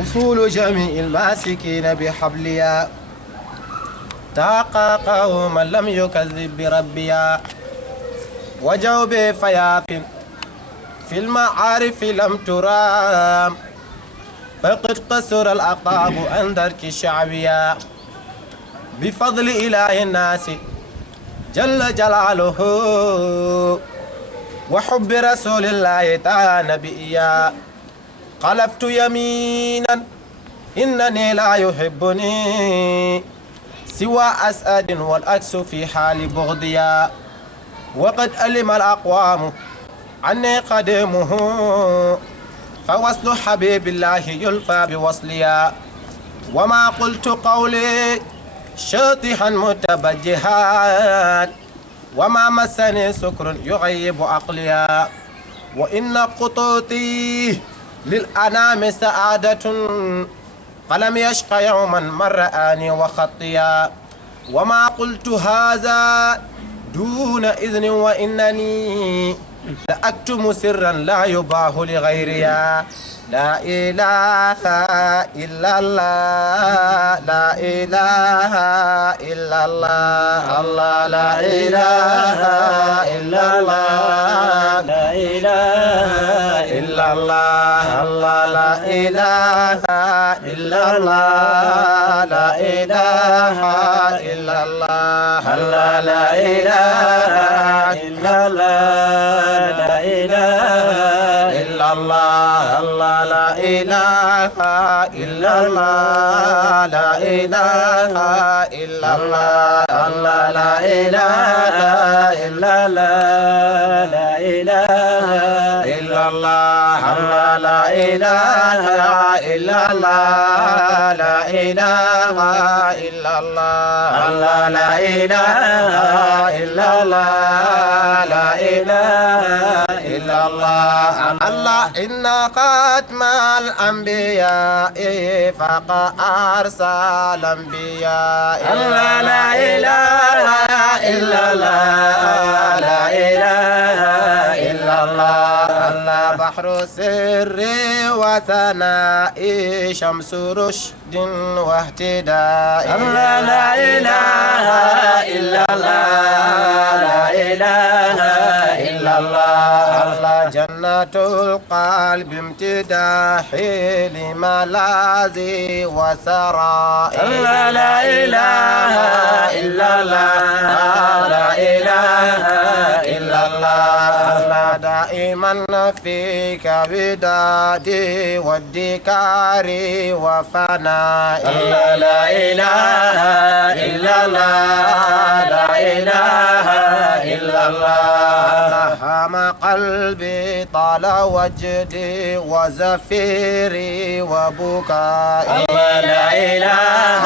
وصول جميع الماسكين بحبليا تحققه من لم يكذب بربيا وجوا بفياف في المعارف لم ترام فقد قصر الأقطاب عن درك الشعبية بفضل إله الناس جل جلاله وحب رسول الله تعالى نبيا قلفت يمينا إنني لا يحبني سوى أسعد والأكس في حال بغضيا وقد ألم الأقوام عني قدمه فوصل حبيب الله يلفى بوصليا وما قلت قولي شاطحا متبجها وما مسني سكر يغيب عقليا وإن قطوطي للأنام سعادة فلم يشق يوما من رآني وخطيا وما قلت هذا دون إذن وإنني لأكتم سرا لا يباه لغيريا لا إله إلا الله لا إله إلا الله الله لا إله إلا الله لا إله إلا الله الله لا إله إلا الله لا إله إلا الله الله لا إله إلا الله لا إله إلا الله الله لا إله إلا الله لا إله إلا الله الله لا إله إلا الله لا إله إلا الله الله لا إله إلا الله لا إله إلا الله الله لا إله إلا الله لا إله إلا الله الله إن ختم الأنبياء فقد أرسل الأنبياء الله لا إله إلا الله لا إله إلا الله الله بحر سر وثناء شمس رشد واهتداء الله لا إله إلا الله لا إله إلا الله الله جنة القلب امتداحي لملاذي وسرائي الله لا إله إلا الله لا إله إلا الله الله دائما فيك بدادي والدكاري وفنائي الله لا إله إلا الله لا إله إلا الله هام قلبي طال وجدي وزفيري وبكائي الله لا إله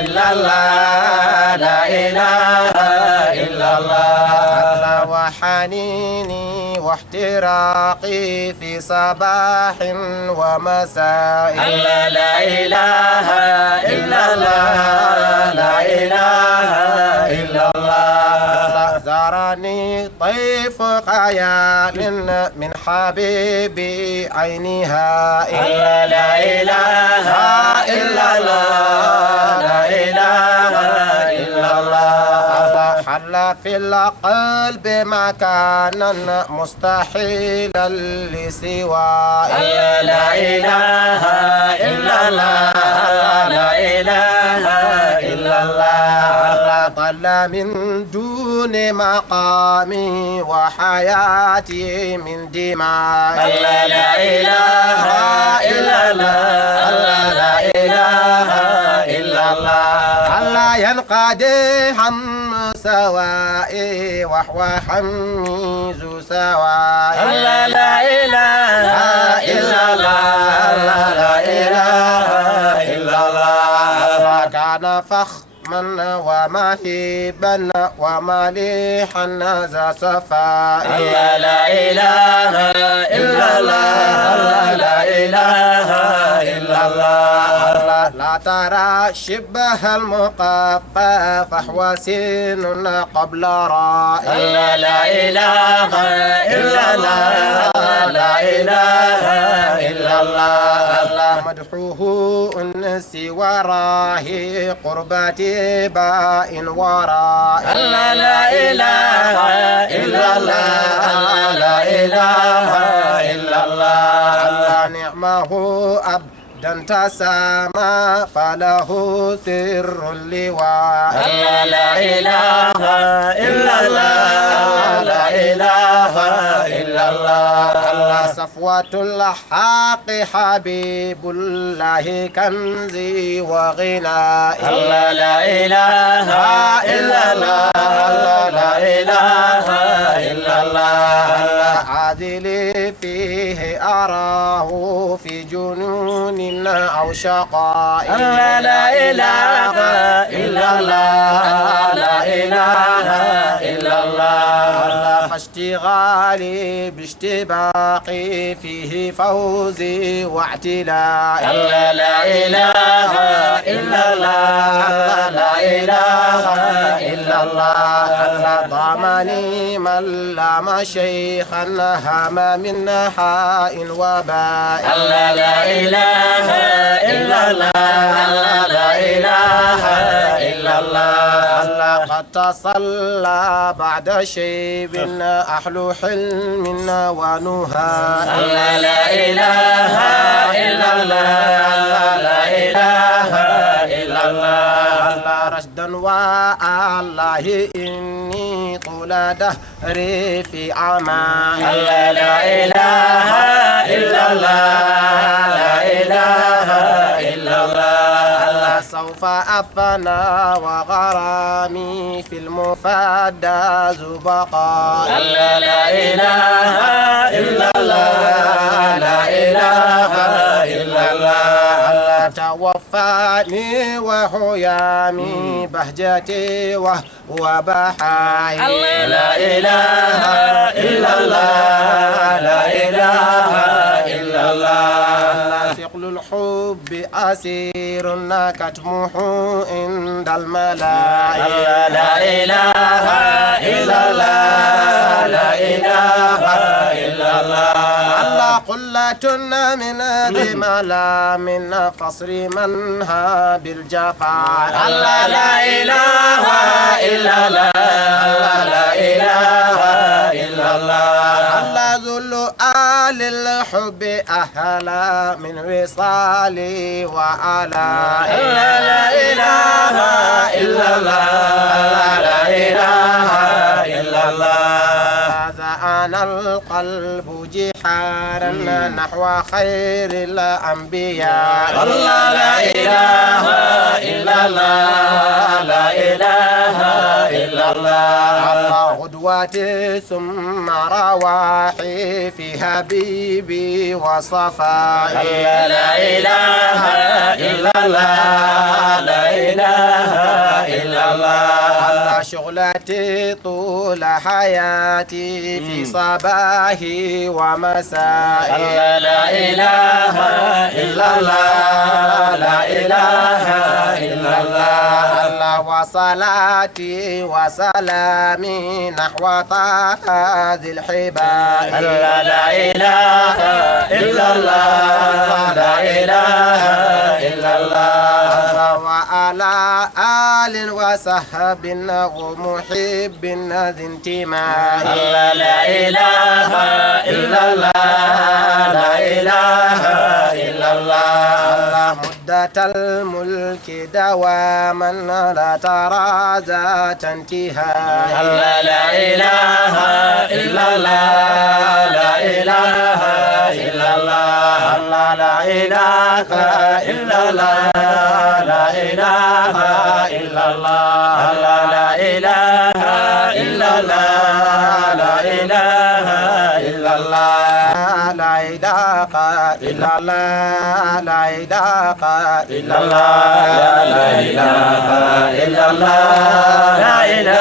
إلا الله لا إله إلا الله وحنيني واحتراقي في صباح ومساء الله لا إله إلا الله لا إله إلا الله زارني طيف خيال من حبيبي عينها الله لا إله إلا الله لا إله إلا الله حل في القلب مكانا مستحيلا لسواه الله لا إله إلا الله لا إله إلا الله طل من دون مقامي وحياتي من دماء الله لا إله إلا الله لا إله إلا الله الله ينقضي هم سوائي وحو حميز سوائي الله لا إله إلا الله لا إله إلا الله كان فخما ومهيبا ومليحا ذا صفاء الله لا إله إلا الله لا إله إلا الله لا ترى شبه المقفى فهو سين قبل راء الله لا إله إلا الله لا إله إلا الله مدحه أنس وراه قربتي باء وراء الله لا إله إلا الله لا إله إلا الله نعمه أبدا تسامى فله سر اللواء الله لا إله إلا الله لا إله إلا الله صفوة الحق حبيب الله كنزي وغنائي الله لا إله إلا الله لا إله إلا الله عادلي فيه أراه في جنون أو شقاء الله لا إله إلا الله لا إله إلا الله فاشتغالي باشتباقي فيه فوزي واعتلائي الله لا إله إلا الله لا إله إلا الله ضمني من لام شيخا هم من حاء وباء الله لا إله إلا الله لا إله إلا الله قد تصلى بعد شيب أحلو حلم ونهى الله لا إله إلا الله لا إله إلا الله رشدا والله إني طول دهري في عمى الله لا إله إلا الله لا إله إلا الله سوف أفنى وغرامي في المفادى زبقا الله لا إله إلا الله لا إله إلا الله توفاني وهيامي بهجتي وبحاي الله لا إله إلا الله لا إله إلا الله ثقل الحب أسير كتمه عند الملائكة الله لا إله إلا الله لا إله إلا الله قلة من ذملا من قصر منها بالجفاء الله لا إله إلا الله لا إله إلا الله ذل آل الحب أهلا من وصالي وعلى لا إله إلا الله لا إله إلا الله زعن القلب جحارا نحو خير الأنبياء الله لا إله إلا الله لا إله إلا الله غدوتي ثم رواحي في حبيبي وصفائي لا إله إلا الله لا إله إلا الله شغلتي طول حياتي في صباحي ومسائي لا إله إلا الله لا إله إلا الله وصلاتي وسلامي نحو طه ذي الحبال لا إله إلا الله لا إله إلا الله وعلى آل وصحب ومحب ذي انتماء لا إله إلا الله لا إله إلا الله مدة الملك دواما لا ترى ذات انتهاء لا إله إلا الله لا إله إلا الله لا إله إلا الله لا إله إلا الله لا إله إلا الله لا إله إلا الله لا إله إلا الله لا إله إلا الله لا إله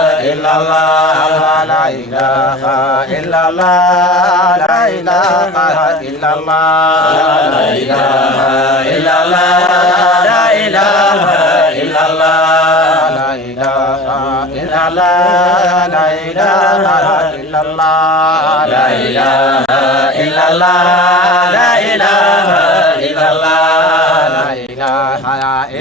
إلا الله لا إله إلا الله لا إله إلا الله لا إله إلا الله لا إله إلا الله لا إله إلا الله لا إله إلا الله لا إله إلا الله لا إله إلا الله لا إله إلا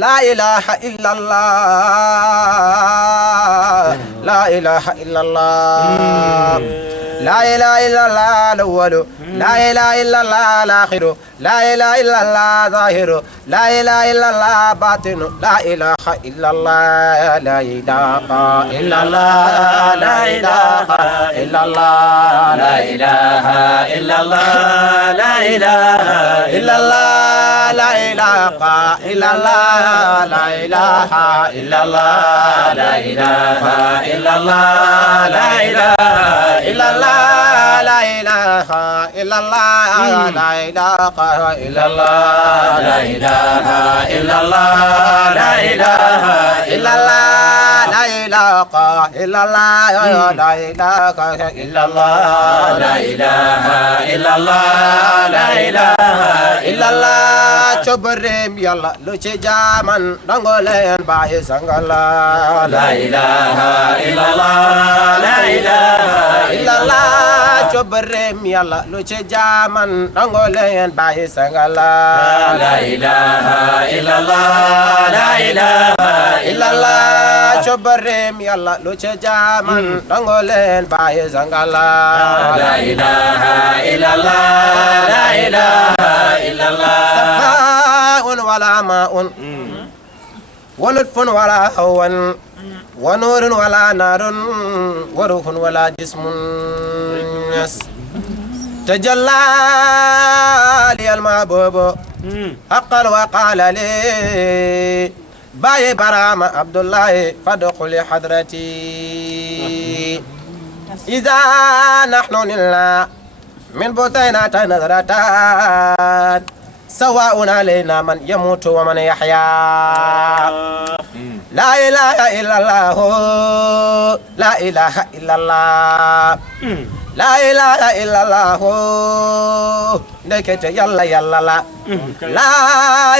لا إله إلا الله لا إله إلا الله لا إله إلا الله الأول لا إله إلا الله الآخر لا إله إلا الله ظاهر لا إله إلا الله باطن لا إله إلا الله لا إله إلا الله لا إله إلا الله لا إله إلا الله لا إله إلا الله لا إله إلا الله لا إله إلا الله لا إله إلا الله لا إله إلا الله لا إله إلا الله لا إله إلا الله لا إله إلا الله لا إله إلا الله لا إله إلا الله لا إله إلا الله لا إله إلا الله لا إله إلا الله cobareem Yàlla lu ci jaaman nango leen bàyyi sangala لا إله إلا الله لا إله إلا الله cobareem Yàlla lu ci jaaman nango leen bàyyi sangala لا إله إلا الله لا إله إلا الله cobareem Yàlla lu ci jaaman nango leen bàyyi sangala لا إله إلا الله لا إله إلا الله ولا ماء ولطف ولا هوى ونور ولا نار وروح ولا جسم تجلى لي المحبوب حقا وقال لي باي برام عبد الله فادخل حضرتي إذا نحن نلنا من بطينة نظرتان سواء علينا من يموت ومن يحيا لا إله إلا الله لا إله إلا الله لا إله إلا الله نكت يلا يلا لا لا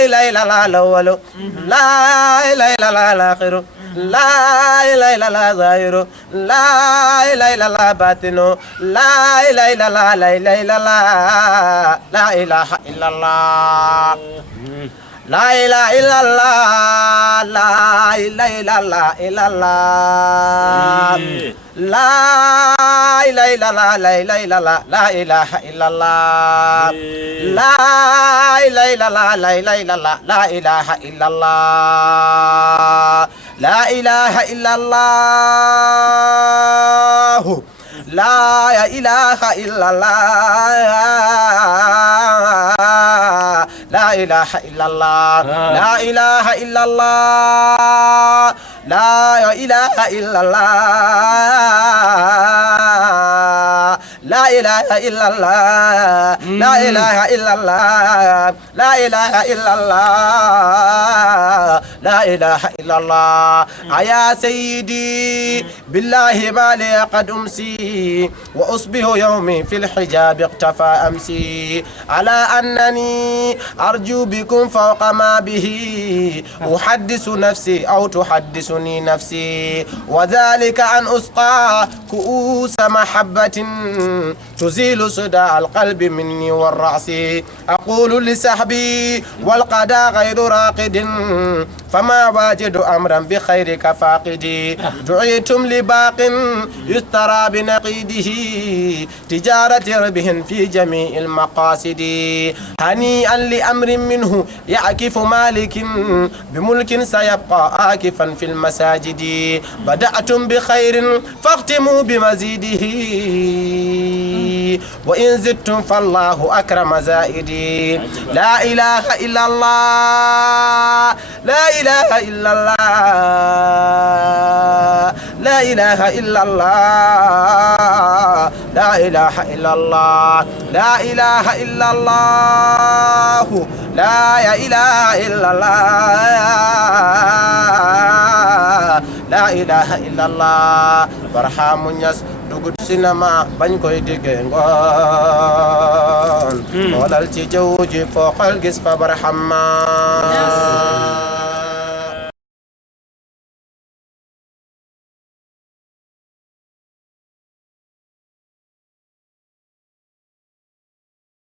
إله إلا الله الأول لا إله إلا الله الآخر لا إله إلا الله ظاهر لا إله إلا الله باطن لا إله إلا الله لا إله إلا الله لا إله إلا الله لا إله إلا الله لا إله إلا الله إلا الله لا إله إلا الله لا إله إلا الله لا إله إلا الله لا إله إلا الله لا إله إلا الله لا إله إلا الله لا إله إلا الله لا إله إلا الله لا إله إلا الله لا إله إلا الله لا إله إلا الله لا إله إلا الله لا إله إلا الله لا إله إلا الله لا إله إلا الله يا سيدي بالله ما لي قد أمسي وأصبح يومي في الحجاب اقتفى أمسي على أنني أرجو بكم فوق ما به أحدث نفسي أو تحدثني نفسي وذلك أن أسقى كؤوس محبة تزيل صداع القلب مني والرأس أقول لسحبي والقضاء غير راقد فما واجد أمرا بخيرك فاقدي دعيتم لباق يسترى بنقيده تجارة ربه في جميع المقاصد هنيئا لأمر منه يعكف مالك بملك سيبقى عاكفا في المساجد بدأتم بخير فاختموا بمزيده وإن زدتم فالله أكرم زائدي لا إله إلا الله لا إله إلا الله لا إله إلا الله لا إله إلا الله لا إله إلا الله لا إله إلا الله لا إله إلا الله برحام يس dugut sinama bañ koy diggee ngoon xoolal ci jaww ji foo xool gis fa barxama